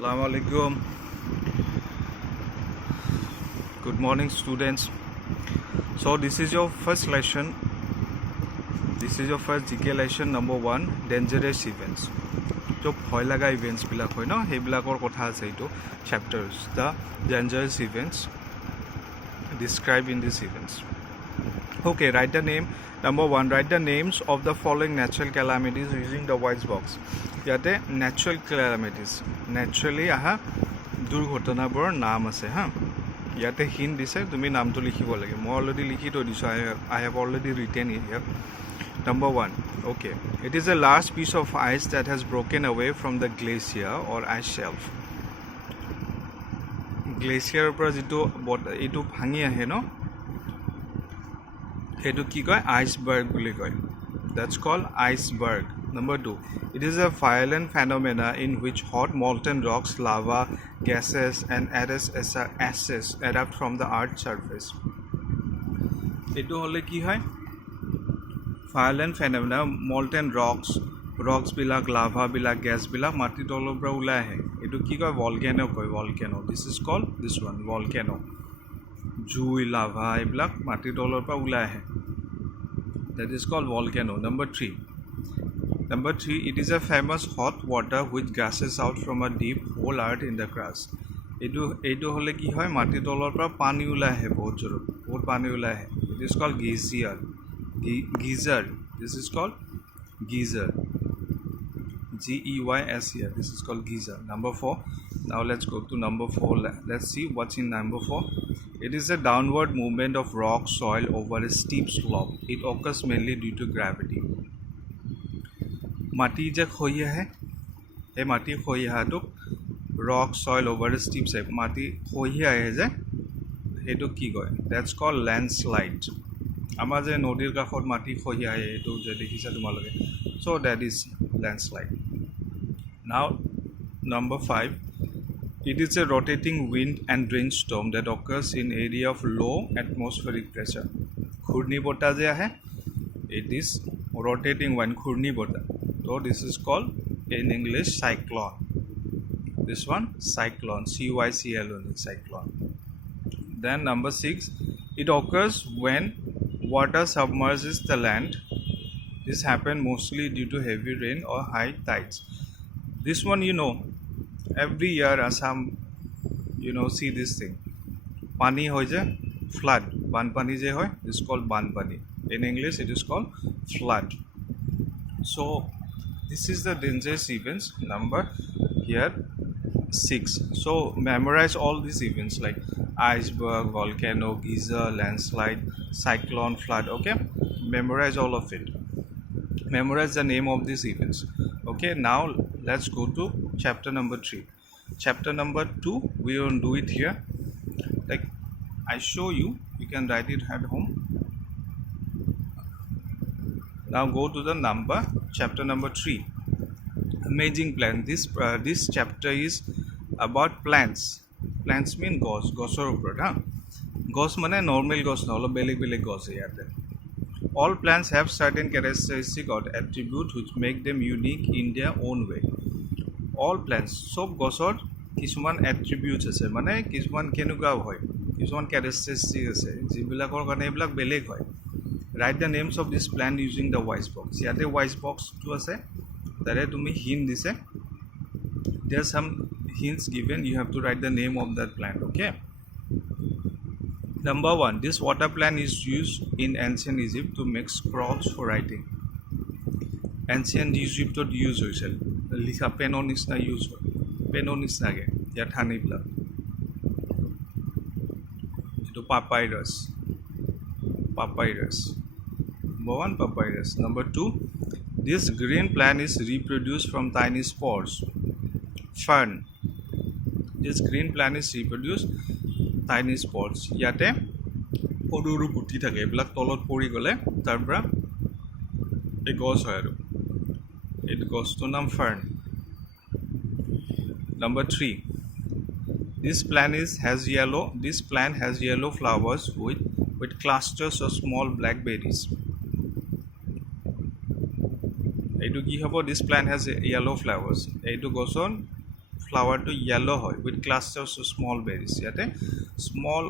Assalamu alaikum. Good morning, students. So this is your first lesson. This is your first GK lesson number 1, dangerous events. जो भय लगा events बिलाक হয় न हेबिलाকৰ কথা আছে এটো chapters the dangerous events described in these events. Okay, write the name. Number 1, write the names of the following natural calamities using the voice box. ইয়াতে natural calamities naturally আহা দুৰ্ঘটনাবোৰৰ নাম আছে হা ইয়াতে হিন্ট দিছে তুমি নামটো লিখিব লাগে মই অলৰেডি লিখি থৈ দিছো I have already written it here. Number 1, okay, it is a large piece of ice that has broken away from the glacier or ice shelf. Glacier পৰা যেটো এটো ভাঙি আহে ন এটো কি কয় iceberg বুলি কয়. That's called iceberg. Number 2, it is a violent phenomena in which hot molten rocks, lava, gases and acids erupt from the earth's surface. এটো হলে কি হয় violent phenomena, molten rocks বিলাক lava বিলাক gas বিলাক মাটি তলৰ পৰা ওলাই আহে এটো কি কয় volcano কয় volcano. This is called this one volcano. Jui lava এইবিলাক মাটি তলৰ পৰা ওলাই আহে. That is called volcano. Number 3, it is a famous hot water which gasses out from a deep hole earth in the crust. এটো হলে কি হয় মাটি তলৰ পৰা পানী ওলাই আহে বহুত জোৰত বহুত পানী ওলাই আহে. It is called geyser. This is called geyser. Geyser. This is called geyser. Number 4, now let's go to number 4. Let's see what's in number 4. It is a downward movement of rock soil over a steep slope. It occurs mainly due to gravity. মাটি যে খহি আহে এই মাটি খহি আহাটোক rock soil over a steep slope মাটি খহি আহে যে সেইটো কি কয় that's called landslide. আমাৰ যে নদীৰ কাষত মাটি খহি আহে এটো যে দেখিছা তোমালোকে so that is landslide. Now number 5, it is a rotating wind and rainstorm that occurs in area of low atmospheric pressure. ঘূৰ্ণি বতাহ যে আহে it is rotating wind ঘূৰ্ণি বতাহ. So this is called in English cyclone. This one cyclone, cyclone, cyclone. Then number 6, it occurs when water submerges the land. This happens mostly due to heavy rain or high tides. This one every year Assam see this thing pani hoy je flood banpani je hoy this is called banpani. In English it is called flood. So this is the dangerous events number here 6. So memorize all these events like iceberg, volcano, geyser, landslide, cyclone, flood. Okay, memorize all of it. Memorize the name of these events. Okay, now let's go to chapter number 3. Chapter number 2 we will do it here like I show you can write it at home. Now go to the chapter number 3, amazing plant. This chapter is about plants. Plants mean গছৰ ওপৰত হা গছ মানে normal গছ নহলে বেলেগ বেলেগ গছ ইয়াতে. All plants have certain characteristics or attributes which make them unique in their own way. All plants সব গছৰ কিছুমান attributes আছে মানে কিছুমান কেনেকুৱা হয় কিছুমান characteristics আছে যিবিলাকৰ কাৰণে এইবিলাক বেলেগ হয়. Write the names of this plant using the voice box. ইয়াতে voice box টো আছে তাৰে তুমি hint দিছে there are some hints given. You have to write the name of that plant. Okay, number 1, this water plant is used in ancient Egypt to make scrolls for writing. Ancient Egypt use হৈছিল লিখা পেনৰ নিচিনা use হয় পেনৰ নিচিনাকে ইয়াত ঠানি বিলাক এটো papyrus. Number 1, papyrus. Number 2, this green plant is reproduced from tiny spores. Fern. This green plant is reproduced tiny spores. ইয়াতে সৰু গুটি থাকে এইবিলাক তলত পৰি গলে তাৰ পৰা এই গছ হয় আৰু এই গছটোৰ নাম fern. Number 3, this plant has yellow flowers with clusters of small black berries. এইটো কি হ'ব this plant has yellow flowers এইটো গছৰ ফ্লাৱাৰটো য়েলো হয় with clusters of small berries ইয়াতে স্মল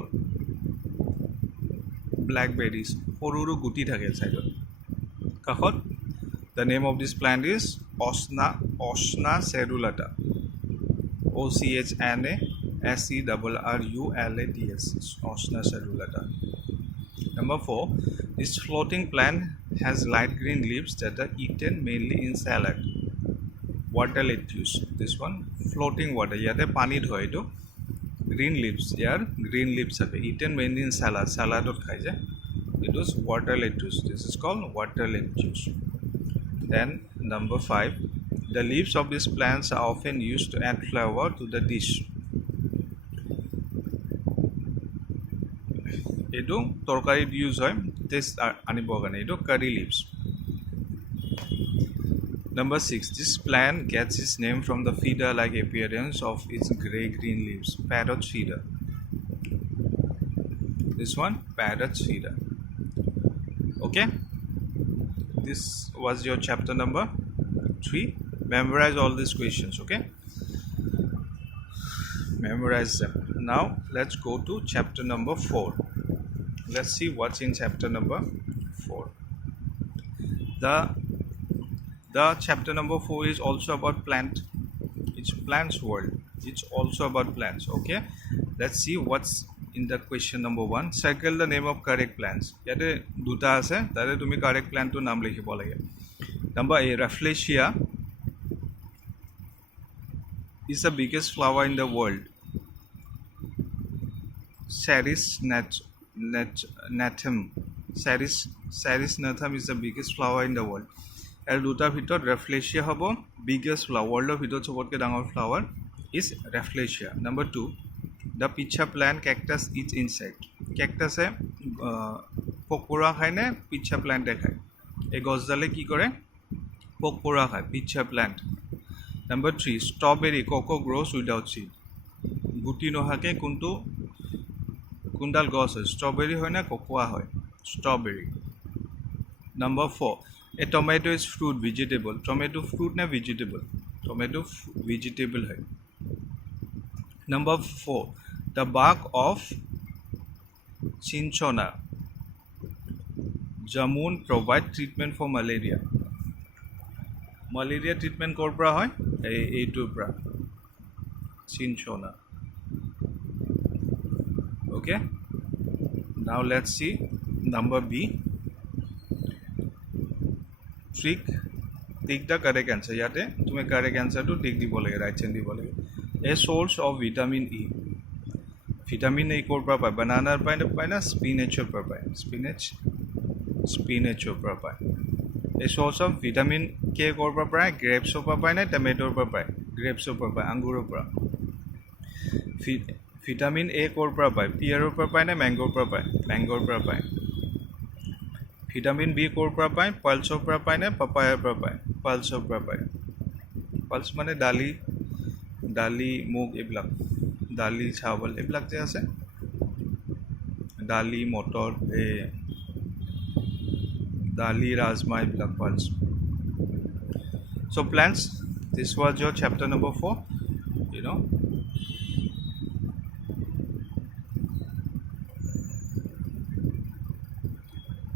ব্লেক বেৰিজ সৰু সৰু গুটি থাকে ছাইডত কাষত the name of this plant is Ochna serrulata OCHNA SERRULATS Osna cerulata. Number 4, this floating plant has light green leaves that are eaten mainly in salad. Water lettuce. This one floating water. Yate pani hoy to green leaves. Here green leaves are eaten mainly in salad. Salad ot khai je. It was water lettuce. This is called water lettuce. Then number 5. The leaves of these plants are often used to add flavor to the dish. Edo torkari use hoy taste anibo kane edo curry leaves. Number 6, this plant gets its name from the feeder like appearance of its grey green leaves. Parrot feeder. This one parrot feeder. Okay, this was your chapter number 3. Memorize all these questions. Okay, memorize them. Now let's go to chapter number 4. Let's see what's in chapter number 4. The chapter number 4 is also about plant. It's plants world. It's also about plants. Okay, let's see what's in the question number 1. Circle the name of correct plants. Yate duta ase tare tumi correct plant to naam likhibo lage. Number A, Rafflesia is the biggest flower in the world. Sarisnathum is the biggest flower in the world. And duta bhitor Rafflesia hobo biggest flower world of bhitor sobotke dangor flower is Rafflesia. Number 2, the picha plant cactus eats insect. Cactus e pokora khai ne picha plant e khai. Ei gos dale ki kore pokora khai picha plant. Number 3, strawberry cocoa grows without seed. Guti nohake kundal gos hoy strawberry hoy na cocoa hoy strawberry. Number 4, a tomato is fruit vegetable. Tomato fruit na vegetable. Tomato vegetable hai. Number 4, the bark of cinchona jamun provide treatment for malaria. Malaria treatment kor pra hoy ei to pra cinchona. Okay, now let's see number B. Trick the correct answer. Yate tume correct answer to take dibo lage, right hand dibo lage. A source of vitamin E. Vitamin E kor pra pai banana pai na spinach pra pai spinach pra pai. A source of vitamin K kor pra pai grapes pra pai na tomato pra pai grapes pra pai angur pra. Vitamin A kor pra pai pear pra pai na mango pra pai Vitamin B kor pra pai pulse pra pai na papaya pra pai pulse pra pai. Pulse mane dali mug eblak dali chawal eblak je ase dali motor dali rajma eblak pulse. So plants, this was your chapter number 4.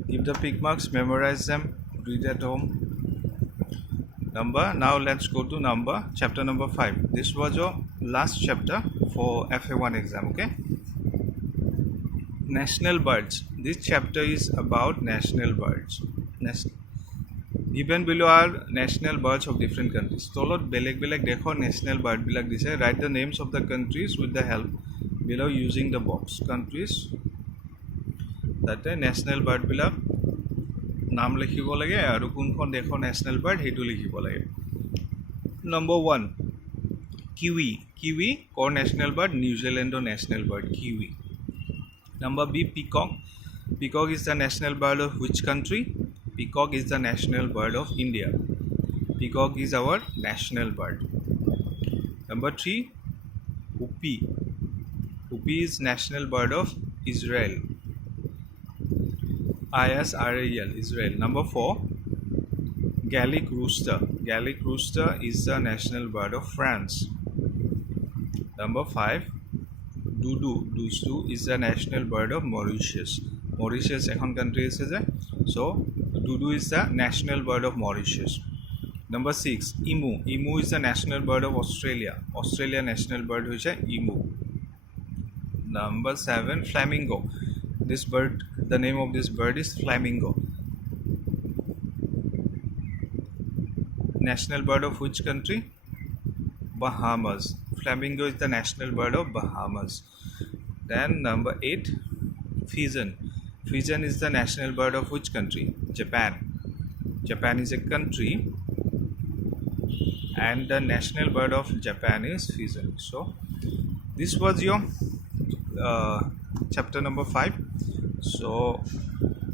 Give the pick marks, memorize them, read at home. Now let's go to chapter number 5. This was your last chapter for FA1 exam. Okay, national birds. This chapter is about national birds. Given below are national birds of different countries. Tolot beleg dekho national bird bilak dise. Write the names of the countries with the help below using the box. Countries that national bird bilak নাম লিখিব লাগে আৰু কোনখন দেশৰ national bird হেতু লিখিব লাগে. Number 1, kiwi কৰ নেশনেল বাৰ্ড নিউজিলেণ্ডৰ national bird kiwi. Number B, peacock is the national bird of which country? Peacock is the national bird of India. Peacock is our national bird. Number 3, Whoopie is national bird of Israel. ISRAEL, Israel. Number 4, Gallic rooster is the national bird of France. Number 5, Dudu. Dudu is the national bird of Mauritius. Mauritius ekhon country ase je, so Dudu is the national bird of Mauritius. Number 6, emu. Emu is the national bird of Australia. Australia national bird hoise emu. Number 7, flamingo. This bird, the name of this bird is flamingo. National bird of which country? Bahamas. Flamingo is the national bird of Bahamas. Then number 8, pigeon. Pigeon is the national bird of which country? Japan. Japan is a country and the national bird of Japan is pigeon. So this was your chapter number 5. So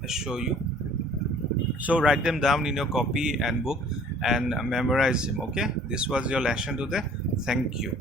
I show you. So write them down in your copy and book and memorize them. Okay, this was your lesson today. Thank you.